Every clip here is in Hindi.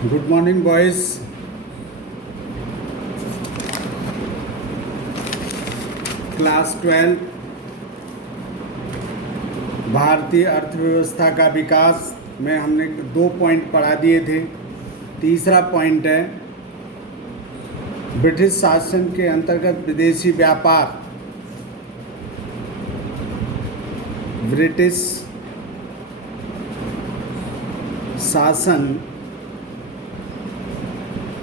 Good morning boys. क्लास 12 भारतीय अर्थव्यवस्था का विकास में हमने 2 पॉइंट पढ़ा दिए थे। तीसरा पॉइंट है ब्रिटिश शासन के अंतर्गत विदेशी व्यापार। ब्रिटिश शासन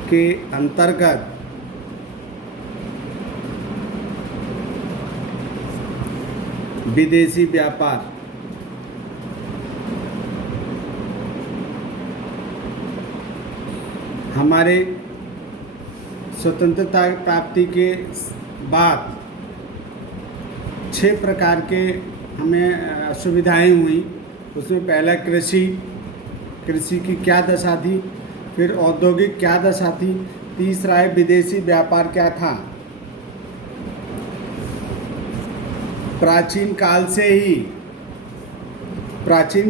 के अंतर्गत विदेशी व्यापार। हमारे स्वतंत्रता प्राप्ति के बाद 6 प्रकार के हमें सुविधाएं हुई। उसमें पहला कृषि की क्या दशा थी, फिर औद्योगिक क्या दशा थी, तीसरा है विदेशी व्यापार क्या था। प्राचीन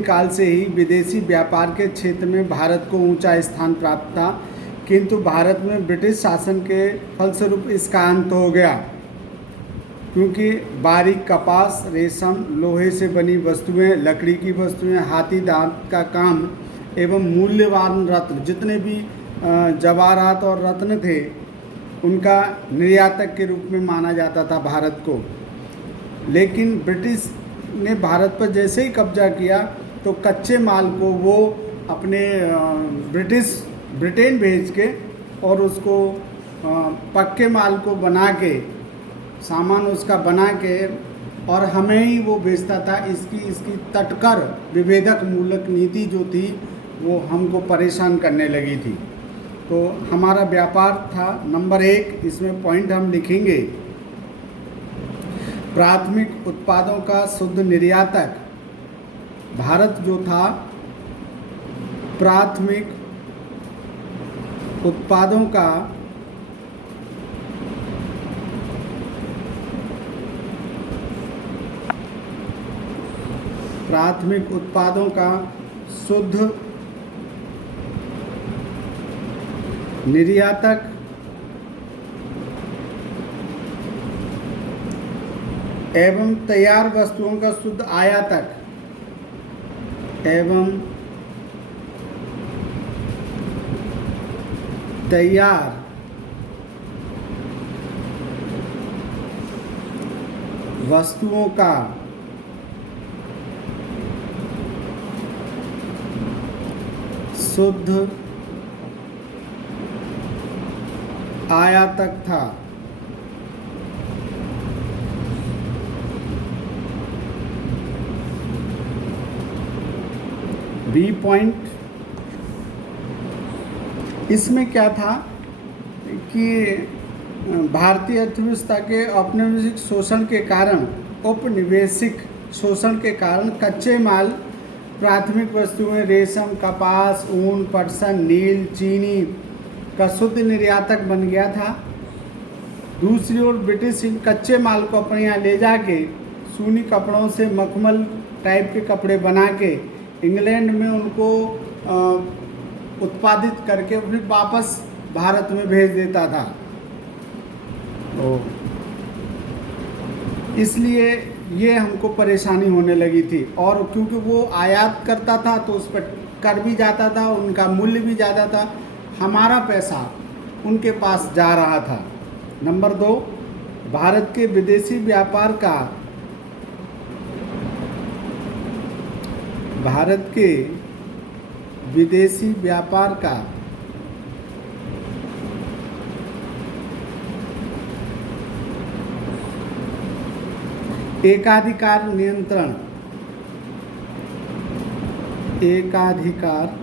काल से ही विदेशी व्यापार के क्षेत्र में भारत को ऊंचा स्थान प्राप्त था, किंतु भारत में ब्रिटिश शासन के फलस्वरूप इसका अंत हो गया, क्योंकि बारीक कपास, रेशम, लोहे से बनी वस्तुएं, लकड़ी की वस्तुएं, हाथी दांत का काम एवं मूल्यवान रत्न, जितने भी जवाहरात और रत्न थे, उनका निर्यातक के रूप में माना जाता था भारत को। लेकिन ब्रिटिश ने भारत पर जैसे ही कब्जा किया तो कच्चे माल को वो अपने ब्रिटेन भेज के और उसको पक्के माल को बना के, सामान उसका बना के और हमें ही वो बेचता था। इसकी तटकर विभेदक मूलक नीति जो थी वो हमको परेशान करने लगी थी। तो हमारा व्यापार था नंबर 1। इसमें पॉइंट हम लिखेंगे, प्राथमिक उत्पादों का शुद्ध निर्यातक। भारत जो था प्राथमिक उत्पादों का शुद्ध निर्यातक एवं तैयार वस्तुओं का शुद्ध आयातक एवं तैयार वस्तुओं का शुद्ध आयातक था। बी पॉइंट, इसमें क्या था कि भारतीय अर्थव्यवस्था के औपनिवेशिक शोषण के कारण कच्चे माल, प्राथमिक वस्तुएं, रेशम, कपास, ऊन, पटसन, नील, चीनी का शुद्ध निर्यातक बन गया था। दूसरी ओर ब्रिटिश इन कच्चे माल को अपने यहाँ ले जाके सूनी कपड़ों से मखमल टाइप के कपड़े बना के इंग्लैंड में उनको उत्पादित करके फिर वापस भारत में भेज देता था। तो इसलिए ये हमको परेशानी होने लगी थी, और क्योंकि वो आयात करता था तो उस पर कर भी जाता था, उनका मूल्य भी ज़्यादा था, हमारा पैसा उनके पास जा रहा था। नंबर 2, भारत के विदेशी व्यापार का एकाधिकार नियंत्रण एकाधिकार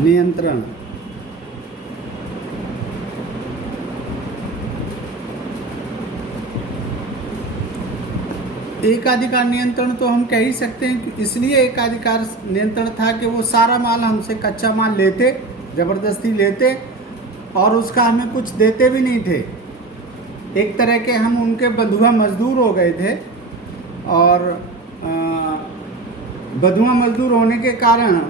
नियंत्रण तो हम कह ही सकते हैं कि इसलिए एकाधिकार नियंत्रण था कि वो सारा माल हमसे कच्चा माल लेते, ज़बरदस्ती लेते, और उसका हमें कुछ देते भी नहीं थे। एक तरह के हम उनके बंधुआ मजदूर हो गए थे। और बंधुआ मजदूर होने के कारण